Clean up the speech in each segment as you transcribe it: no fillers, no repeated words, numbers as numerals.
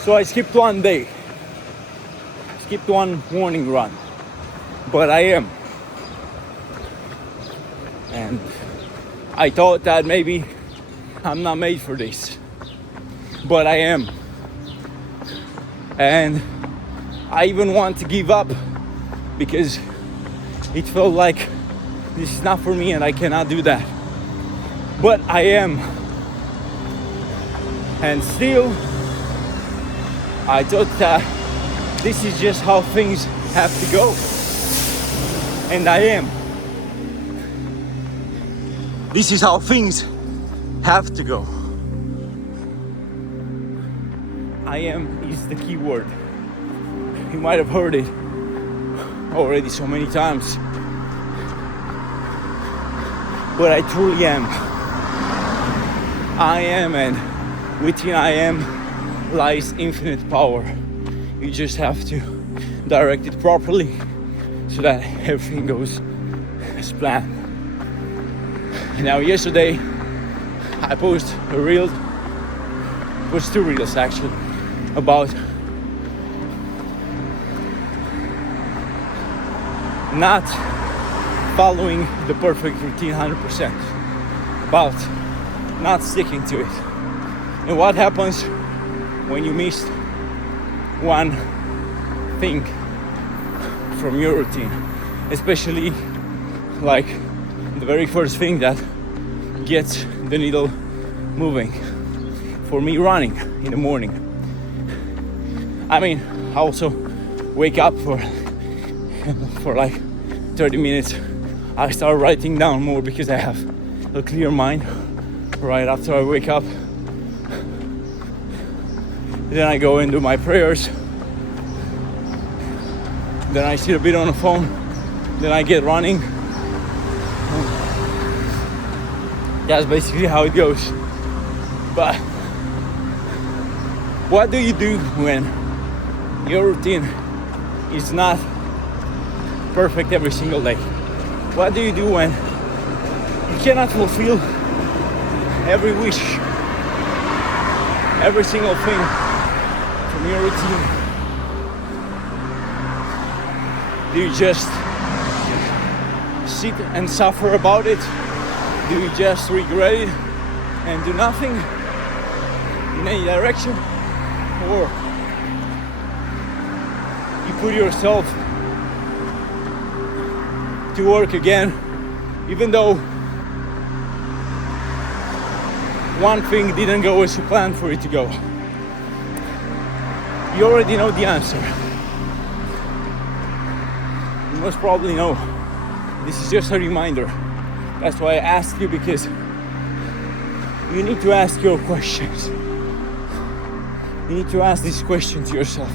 So I skipped one day, skipped one morning run, but I am. And I thought that maybe I'm not made for this, but I am. And I even want to give up because it felt like this is not for me and I cannot do that. But I am. And still, I thought that this is just how things have to go. And I am. This is how things have to go. I am is the key word. You might have heard it already so many times. But I truly am. I am, and within I am lies infinite power. You just have to direct it properly so that everything goes as planned. Now yesterday I posted a reel, it was 2 reels actually, about not following the perfect routine 100%, about not sticking to it. And what happens when you miss one thing from your routine, especially like the very first thing that gets the needle moving. For me, running in the morning. I mean, I also wake up for like 30 minutes. I start writing down more because I have a clear mind right after I wake up. Then I go and do my prayers. Then I sit a bit on the phone. Then I get running. That's basically how it goes. But what do you do when your routine is not perfect every single day? What do you do when you cannot fulfill every wish, every single thing from your routine? Do you just sit and suffer about it? Do you just regret it and do nothing in any direction? Or you put yourself to work again, even though one thing didn't go as you planned for it to go? You already know the answer. You most probably know. This is just a reminder. That's why I asked you, because you need to ask your questions. You need to ask this question to yourself.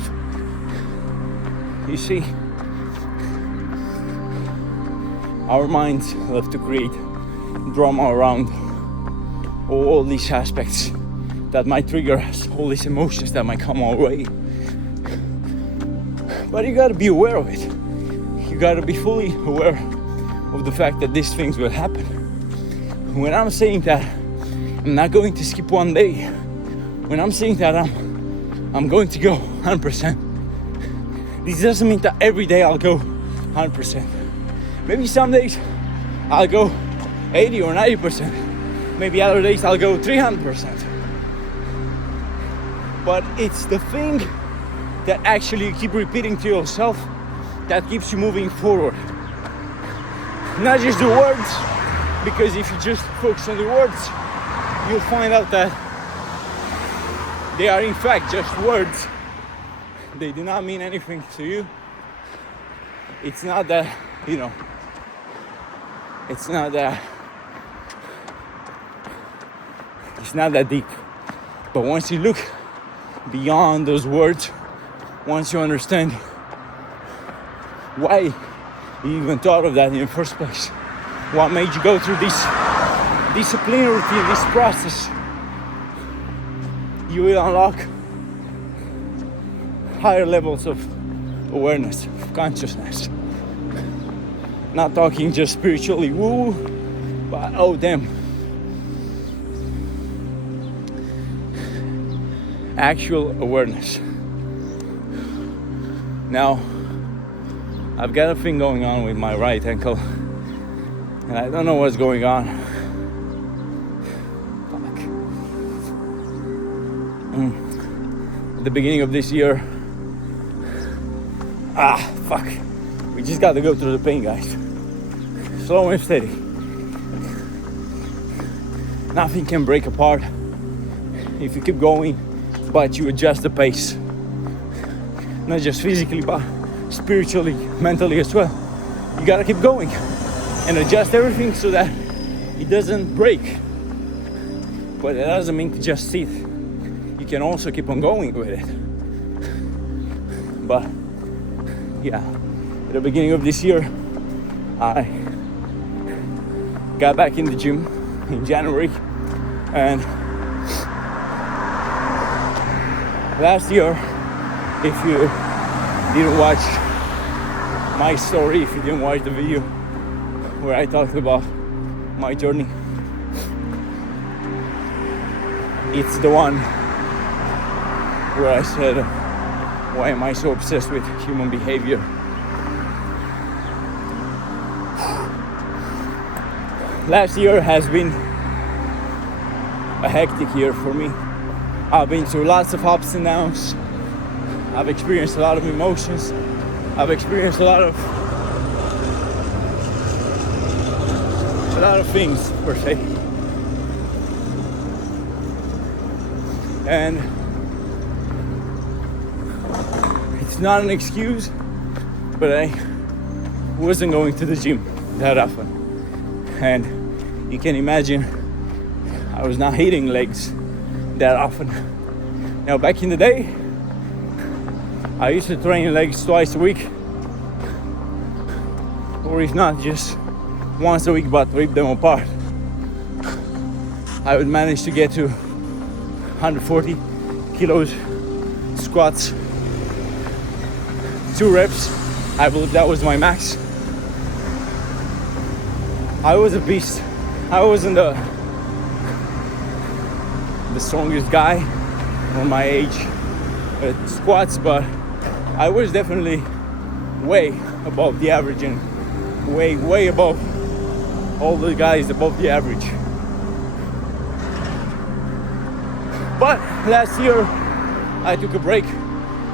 You see, our minds love to create drama around all these aspects that might trigger us, all these emotions that might come our way. But you gotta be aware of it. You gotta be fully aware of the fact that these things will happen. When I'm saying that I'm not going to skip one day, when I'm saying that I'm going to go 100%, this doesn't mean that every day I'll go 100%. Maybe some days I'll go 80 or 90%. Maybe other days I'll go 300%. But it's the thing that actually you keep repeating to yourself that keeps you moving forward. Not just the words, because if you just focus on the words, you'll find out that they are in fact just words. They do not mean anything to you. It's not that, it's not that deep. But once you look beyond those words, once you understand why you even thought of that in the first place, what made you go through this discipline routine, this process, you will unlock higher levels of awareness, of consciousness. Not talking just spiritually, woo, but oh damn. actual awareness. Now, I've got a thing going on with my right ankle, and I don't know what's going on. Fuck. At the beginning of this year, fuck. We just got to go through the pain, guys. Slow and steady. Nothing can break apart if you keep going, but you adjust the pace. Not just physically, but spiritually, mentally as well. You gotta keep going and adjust everything so that it doesn't break. But that doesn't mean to just sit. You can also keep on going with it. But yeah, at the beginning of this year, I got back in the gym in January, and last year, if you didn't watch my story, if you didn't watch the video where I talked about my journey, it's the one where I said, why am I so obsessed with human behavior? Last year has been a hectic year for me. I've been through lots of ups and downs. I've experienced a lot of emotions. I've experienced a lot of things, per se. And it's not an excuse, but I wasn't going to the gym that often. And you can imagine I was not hitting legs that often. Now, back in the day, I used to train legs twice a week, or if not, just once a week, but rip them apart. I would manage to get to 140 kilos squats, 2 reps. I believe that was my max. I was a beast. I wasn't the strongest guy on my age at squats, but I was definitely way above the average and way above all the guys above the average. But last year I took a break.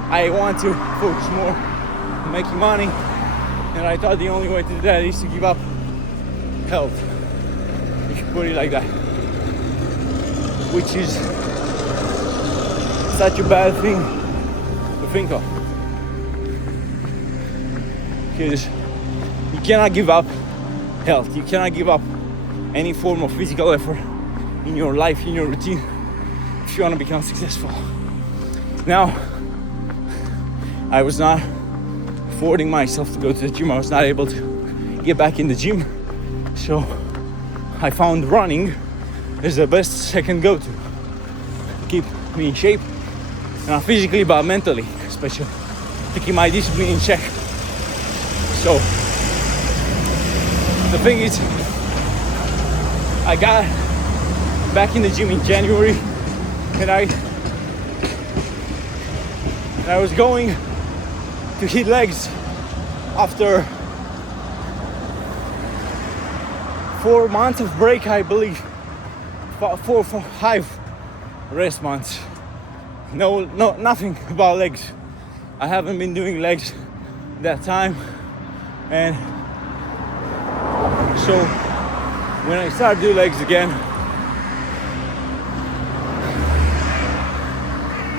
I want to focus more on making money, and I thought the only way to do that is to give up health, if you put it like that, which is such a bad thing to think of, because you cannot give up health, you cannot give up any form of physical effort in your life, in your routine, if you want to become successful. Now, I was not affording myself to go to the gym. I was not able to get back in the gym, so I found running is the best second go-to to keep me in shape, not physically but mentally, especially to keep my discipline in check. So the thing is, I got back in the gym in January, and I was going to hit legs after 4 months of break, I believe. 5 rest months. No, nothing about legs. I haven't been doing legs that time, and so when I started doing legs again,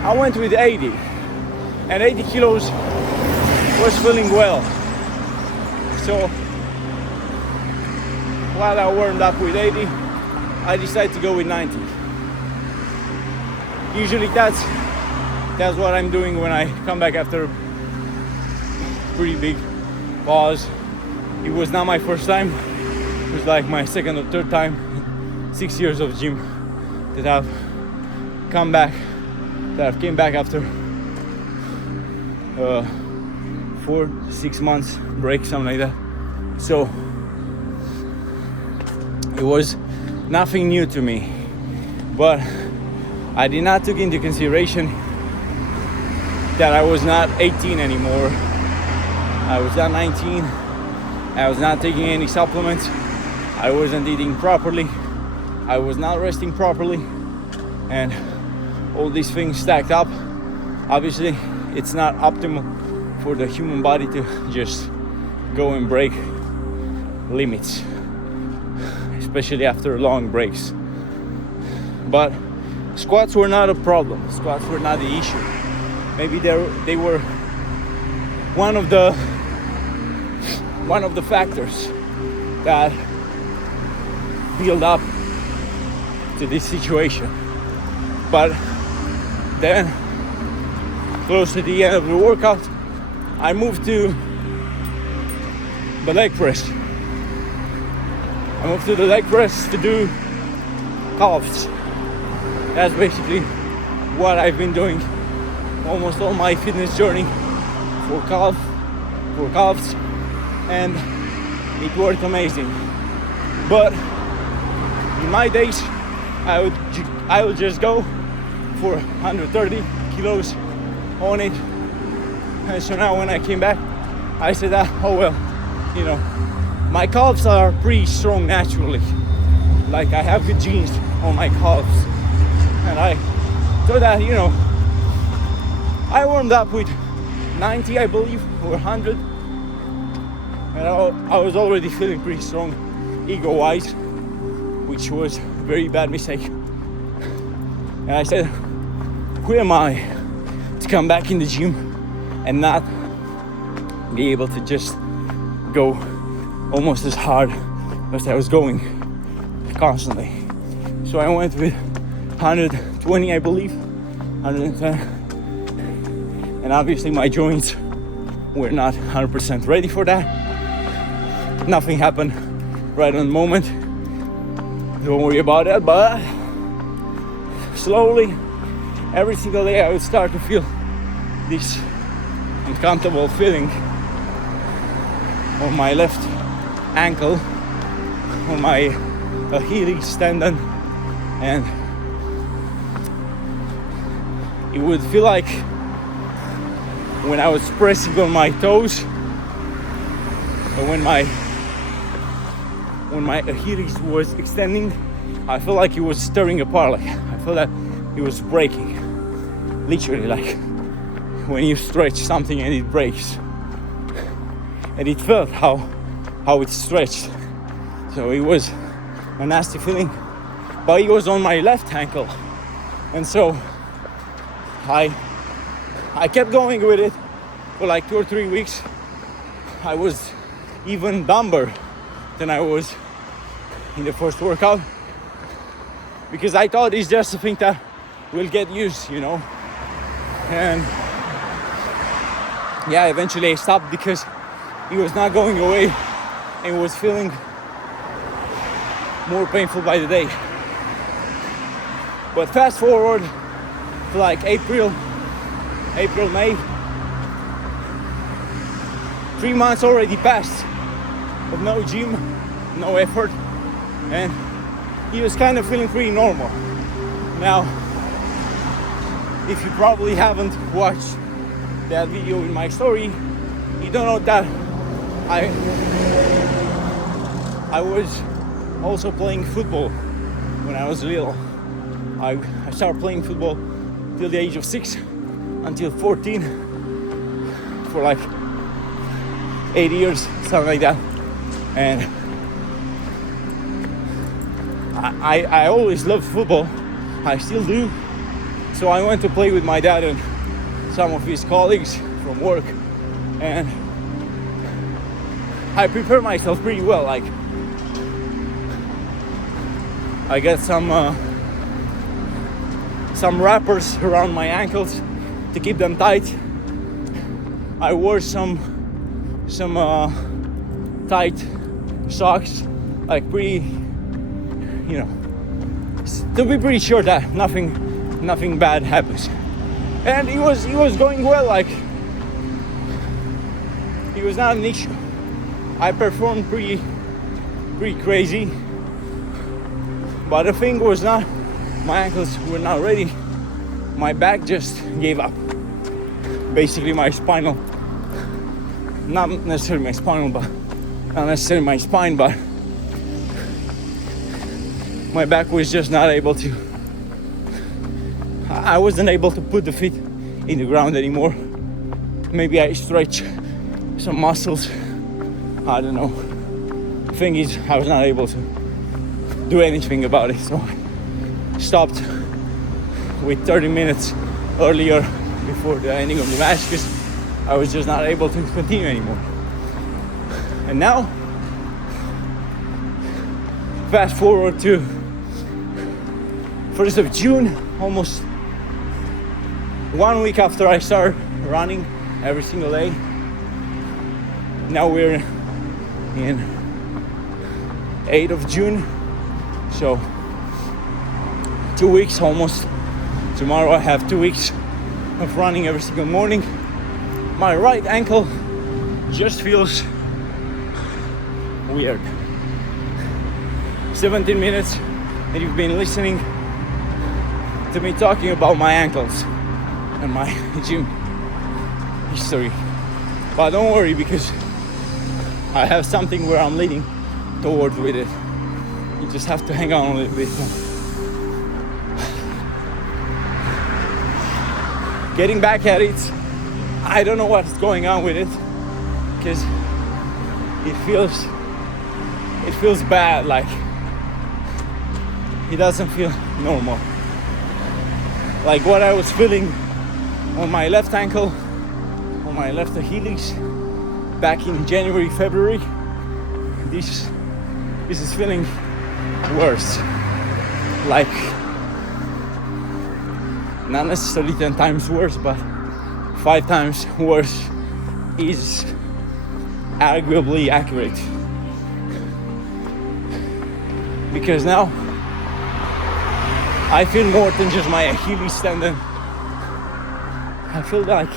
I went with 80, and 80 kilos was feeling well. So while I warmed up with 80, I decided to go with 90. Usually that's what I'm doing when I come back after a pretty big pause. It was not my first time. It was like my second or third time in 6 years of gym that I've came back after 4 to 6 months break, something like that. So it was nothing new to me, but I did not take into consideration that I was not 18 anymore. I was not 19. I was not taking any supplements. I wasn't eating properly. I was not resting properly. And all these things stacked up. Obviously, it's not optimal for the human body to just go and break limits, especially after long breaks. But squats were not a problem. Squats were not the issue. Maybe they were one of the factors that build up to this situation. But then, close to the end of the workout, I moved to the leg press. I moved to the leg press to do calves. That's basically what I've been doing almost all my fitness journey for calves, and it worked amazing. But in my days, I would just go for 130 kilos on it. And so now when I came back, I said, oh well, you know, my calves are pretty strong naturally. Like, I have good genes on my calves. And I thought that, you know, I warmed up with 90, I believe, or 100. And I was already feeling pretty strong ego-wise, which was a very bad mistake. And I said, who am I to come back in the gym and not be able to just go almost as hard as I was going constantly? So I went with 120, I believe, 110. And obviously my joints were not 100% ready for that. Nothing happened right on the moment. Don't worry about it, but slowly, every single day I would start to feel this uncomfortable feeling on my left ankle, on my Achilles tendon, and it would feel like when I was pressing on my toes, and when my Achilles was extending, I felt like it was stirring apart. Like, I felt that it was breaking. Literally, like when you stretch something and it breaks. And it felt how it stretched. So it was a nasty feeling. But it was on my left ankle. And so I kept going with it for like 2 or 3 weeks. I was even dumber than I was in the first workout, because I thought it's just a thing that will get used, you know. And yeah, eventually I stopped because it was not going away and was feeling more painful by the day. But fast forward to like April, May, 3 months already passed of no gym, no effort, and he was kind of feeling pretty normal. Now, if you probably haven't watched that video in my story, you don't know that I was also playing football when I was little. I started playing football till the age of 6 until 14 for like 8 years, something like that. And I always loved football. I still do. So I went to play with my dad and some of his colleagues from work, and I prepared myself pretty well. Like, I got some wrappers around my ankles to keep them tight. I wore some tight socks, like pretty, you know, to be pretty sure that nothing bad happens. And it was going well. Like, it was not an issue. I performed pretty crazy, but the thing was not, my ankles were not ready my back just gave up. Basically my spinal, not necessarily my spinal, but not necessarily my spine, but my back was just not able to, I wasn't able to put the feet in the ground anymore. Maybe I stretch some muscles, I don't know. Thing is, I was not able to do anything about it, so I stopped with 30 minutes earlier before the ending of the match because I was just not able to continue anymore. And now, fast forward to 1st of June, almost 1 week after I started running every single day. Now we're in 8th of June, so 2 weeks almost. Tomorrow I have 2 weeks of running every single morning. My right ankle just feels weird. 17 minutes and you've been listening to me talking about my ankles and my gym history. But don't worry, because I have something where I'm leading towards with it. You just have to hang on a little bit. Getting back at it, I don't know what's going on with it, because it feels bad, like it doesn't feel normal. Like what I was feeling on my left ankle, on my left Achilles back in January, February, this is feeling worse. Like not necessarily 10 times worse, but 5 times worse is arguably accurate. Because now I feel more than just my Achilles tendon. I feel like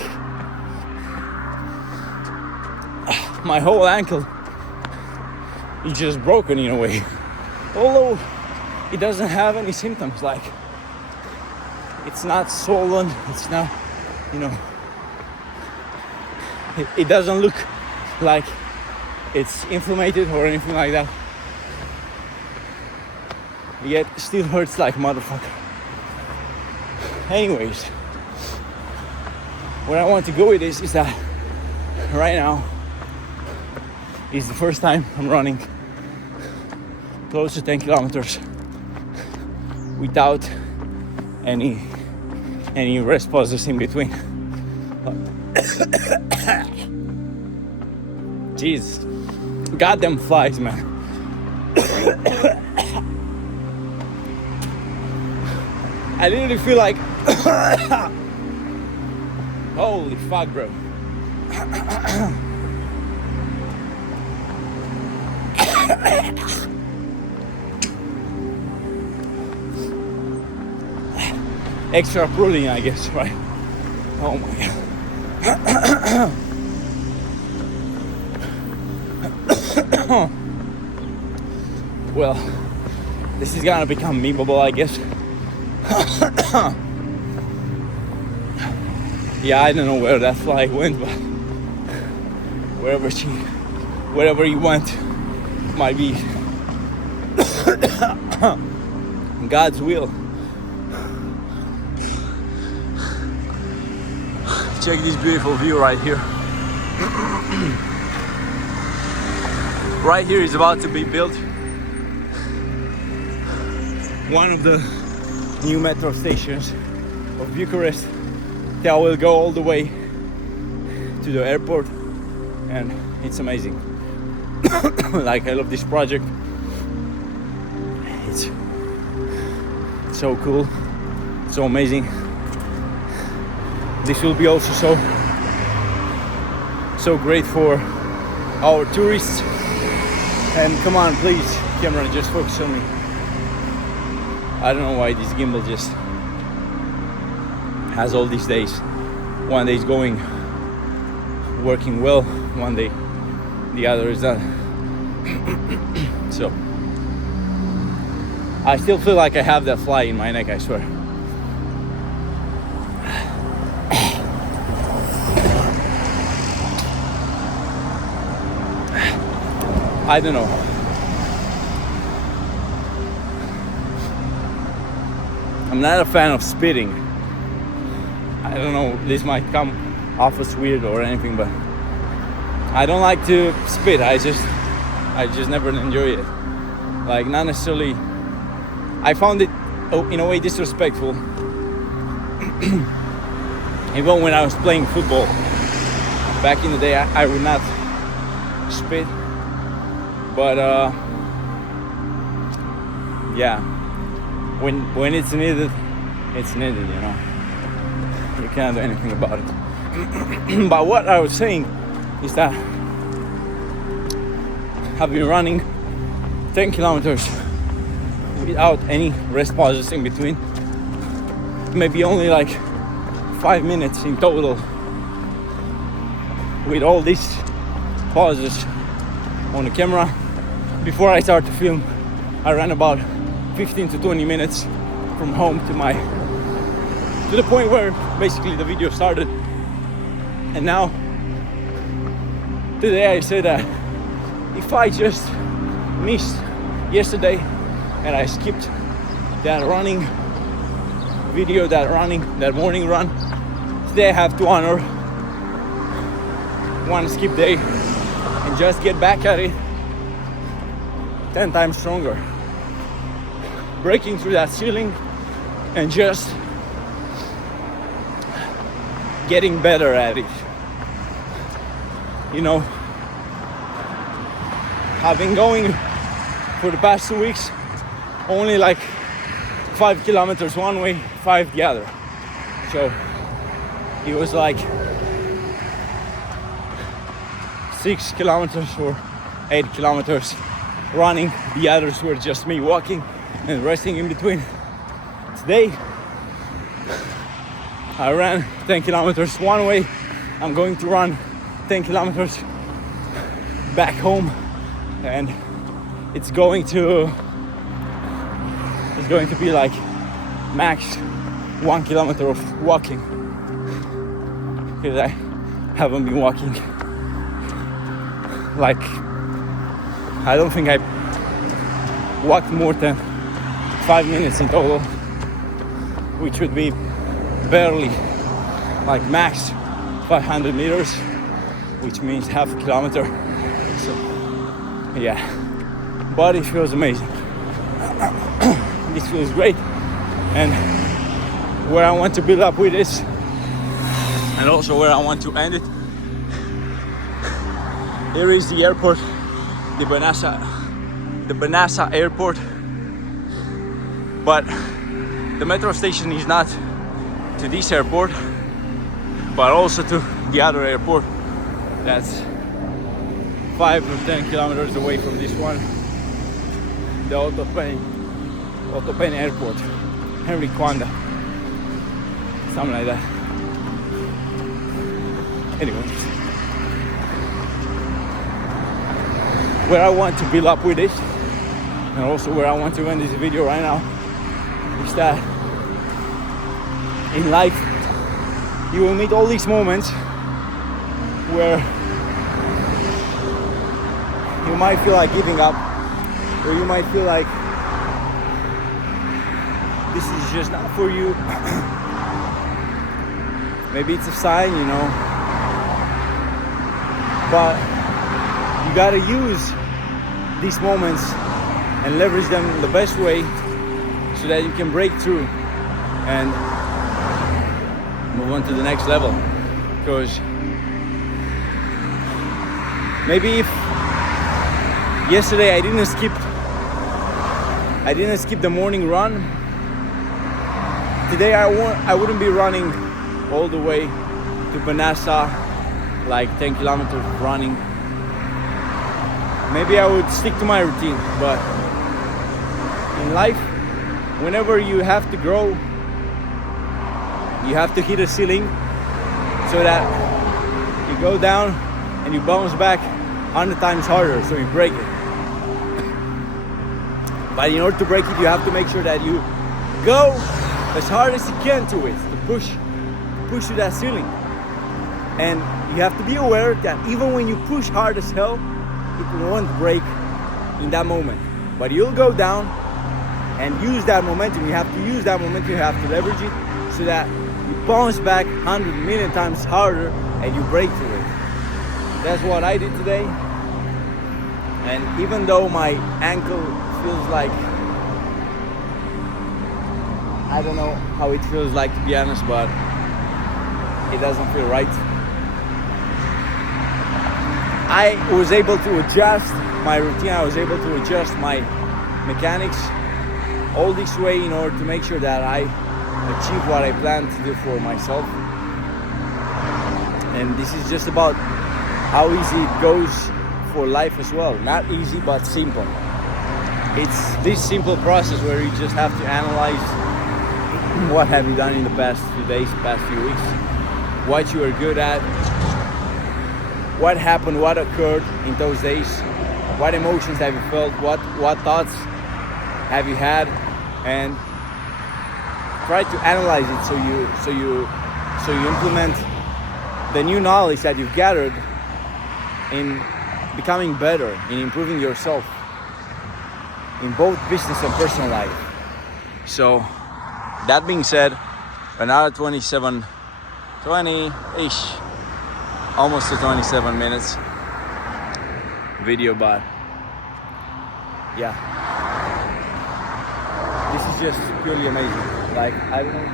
my whole ankle is just broken in a way. Although it doesn't have any symptoms, like it's not swollen, it's not, it doesn't look like it's inflamed or anything like that. Yet still hurts like motherfucker. Anyways, where I want to go with this is that right now is the first time I'm running close to 10 kilometers without any rest pauses in between. Jeez, goddamn flies, man. I literally feel like holy fuck, bro. Extra protein, I guess, right? Oh my god. Well, this is gonna become memeable, I guess. Yeah, I don't know where that fly went, but wherever he went might be God's will. Check this beautiful view right here. Right here is about to be built one of the new metro stations of Bucharest that will go all the way to the airport, and it's amazing. Like, I love this project. It's so cool, so amazing. This will be also so great for our tourists. And come on, please, camera, just focus on me. I don't know why this gimbal just has all these days. One day is working well, one day the other is not. So I still feel like I have that fly in my neck, I swear. I don't know. I'm not a fan of spitting. I don't know, this might come off as weird or anything, but I don't like to spit. I just never enjoy it. Like, not necessarily. I found it in a way disrespectful. Even when I was playing football back in the day, I would not spit. But yeah, when it's needed, it's needed, you know. You can't do anything about it. But what I was saying is that I've been running 10 kilometers without any rest pauses in between. Maybe only like 5 minutes in total. With all these pauses on the camera. Before I start to film, I ran about 15 to 20 minutes from home to the point where basically the video started. And now, today I said that if I just missed yesterday and I skipped that running video, that morning run, today I have to honor one skip day and just get back at it 10 times stronger. Breaking through that ceiling and just getting better at it. You know, I've been going for the past 2 weeks only like 5 kilometers one way, 5 the other. So it was like 6 kilometers or 8 kilometers running. The others were just me walking and resting in between. Today I ran 10 kilometers one way. I'm going to run 10 kilometers back home, and it's going to be like max 1 kilometer of walking, because I haven't been walking. Like, I don't think I walked more than 5 minutes in total, which would be barely, like max 500 meters, which means half a kilometer. So yeah, but it feels amazing. This feels great, and where I want to build up with this, and also where I want to end it, here is the airport, the Banassa airport. But the metro station is not to this airport, but also to the other airport that's 5 or 10 kilometers away from this one, the Ottopen airport, Henry Kwanda, something like that. Anyway, where I want to build up with this, and also where I want to end this video right now, is that in life you will meet all these moments where you might feel like giving up, or you might feel like this is just not for you. Maybe it's a sign, you know, but you gotta use these moments and leverage them the best way so that you can break through and move on to the next level. Because maybe if yesterday I didn't skip the morning run, today I wouldn't be running all the way to Banassa, like 10 kilometers running. Maybe I would stick to my routine, but in life, whenever you have to grow, you have to hit a ceiling so that you go down and you bounce back 100 times harder, so you break it. But in order to break it, you have to make sure that you go as hard as you can to it, to push to that ceiling. And you have to be aware that even when you push hard as hell, it won't break in that moment. But you'll go down and use that momentum. You have to use that momentum, you have to leverage it so that you bounce back 100 million times harder and you break through it. That's what I did today. And even though my ankle feels like, I don't know how it feels like, to be honest, but it doesn't feel right. I was able to adjust my routine, I was able to adjust my mechanics all this way in order to make sure that I achieve what I plan to do for myself. And this is just about how easy it goes for life as well. Not easy, but simple. It's this simple process where you just have to analyze what have you done in the past few days, past few weeks, what you are good at, what happened, what occurred in those days, what emotions have you felt, what thoughts have you had, and try to analyze it so you implement the new knowledge that you've gathered in becoming better, in improving yourself in both business and personal life. So that being said, another 20-ish, almost to 27 minutes video, but yeah, this is just purely amazing. Like, I don't know,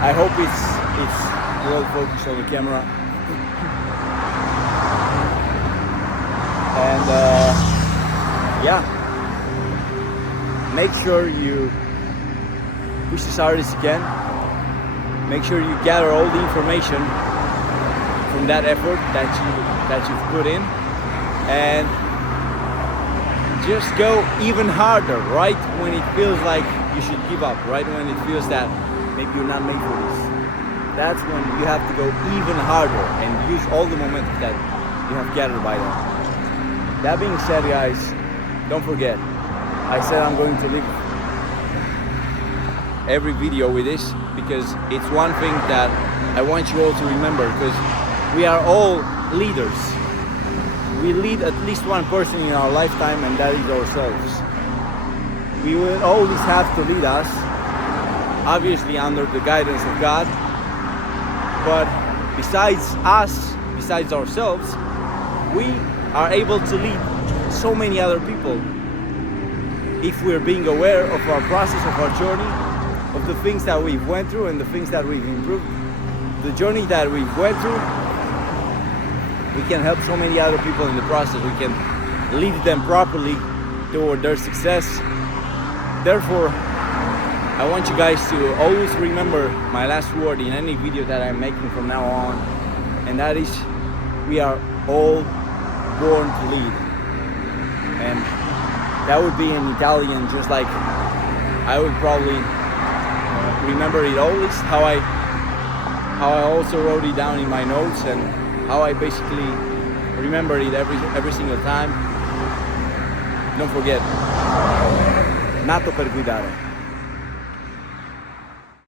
I hope it's well focused on the camera. And yeah, make sure you push as hard as you can. Make sure you gather all the information from that effort that you've put in, and just go even harder right when it feels like you should give up, right when it feels that maybe you're not made for this. That's when you have to go even harder and use all the momentum that you have gathered by then. That being said, guys, don't forget, I said I'm going to leave every video with this because it's one thing that I want you all to remember, because we are all leaders. We lead at least one person in our lifetime, and that is ourselves. We will always have to lead us, obviously under the guidance of God, but besides us, besides ourselves, we are able to lead so many other people if we're being aware of our process, of our journey, of the things that we've went through and the things that we've improved. The journey that we've went through, we can help so many other people in the process. We can lead them properly toward their success. Therefore, I want you guys to always remember my last word in any video that I'm making from now on, and that is, we are all born to lead. And that would be in Italian, just like I would probably remember it always, how I also wrote it down in my notes, and how I basically remember it every single time. Don't forget, nato per guidare.